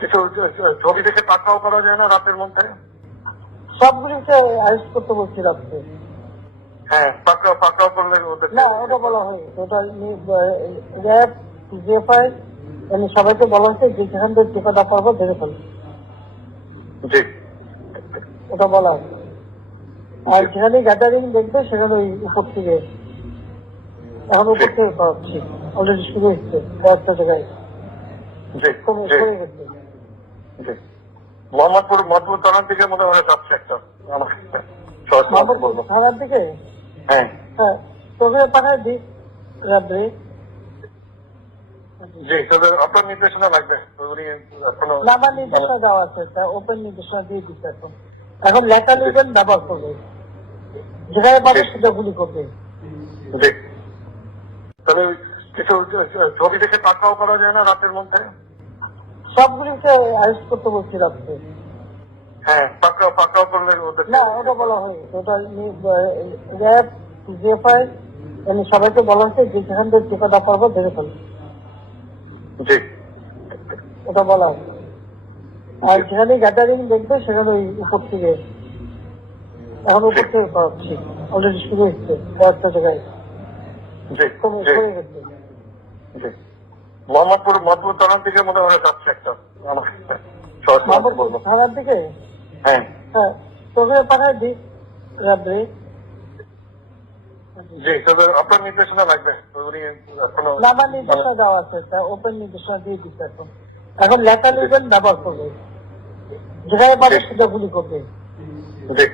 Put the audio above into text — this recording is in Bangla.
কিছু ছবি দেখে পাকাও করা যায় না রাতের মধ্যে। সবগুলিকে অ্যারেস্ট করতে বলছি রাত্রে। হ্যাঁ পাকাও পাকাও করলে না ওটা বলা হয়নি। ওটা র্যাব জিএফআই এমনি সবাইকে বলা হয়েছে যে যেখান থেকে টিকাটা পারব ধরে ফেলবে জি। ওটা বলা হয়েছে আর যেখানে গ্যাদারিং দেখবে সেখানে ওই উপর থেকে। এখন উপর থেকে করাচ্ছি অলরেডি শুরু হচ্ছে কয়েকটা জায়গায় জি কমে জি কমে গেছে জি মোহাম্মদপুর মধুপুর থানার দিকে মনে হয় যাচ্ছে একটা। থানার দিকে? হ্যাঁ। হ্যাঁ তোকে পাঠায় দিই রাত্রে। জি তবে আপনার নির্দেশনা লাগবে। আমার নির্দেশনা দেওয়া আছে ওপেন নির্দেশনা দিয়ে দিচ্ছে এখন। এখন লেখা লিখবেন ব্যবহার করবে যেখানে পাবে সেটা গুলি করবে কিছু ছবি দেখে পাকাও করা যায় না রাতের মধ্যে? সবগুলিকে অ্যারেস্ট করতে বলছি রাত্রে। হ্যাঁ করলে না ওটা বলা হয়নি। ওটা র্যাব জিএফআই এমনি সবাইকে বলা হয়েছে যে যেখান থেকে টিকাটা পারব ধরে ফেলবে। জি। ওটা বলা হয়েছে আর যেখানে গ্যাদারিং দেখবে সেখানে ওই উপর থেকে এখন উপর থেকে করাচ্ছি অলরেডি শুরু হচ্ছে কয়েকটা জায়গায় জি জি। মোহাম্মদপুর মধুপুর থানার দিকে মনে হয় যাচ্ছে একটা। থানার দিকে? হ্যাঁ। হ্যাঁ তোকে পাঠায় দিই রাত্রে। জি তবে আপনার নির্দেশনা লাগবে। উনি এখনও আমার নির্দেশনা দেওয়া আছে তা ওপেন নির্দেশনা দিয়ে দিচ্ছে এখন। এখন লেখা লিখবেন ব্যবহার করবে। যেখানে পাবে সেটা গুলি করবে। জি।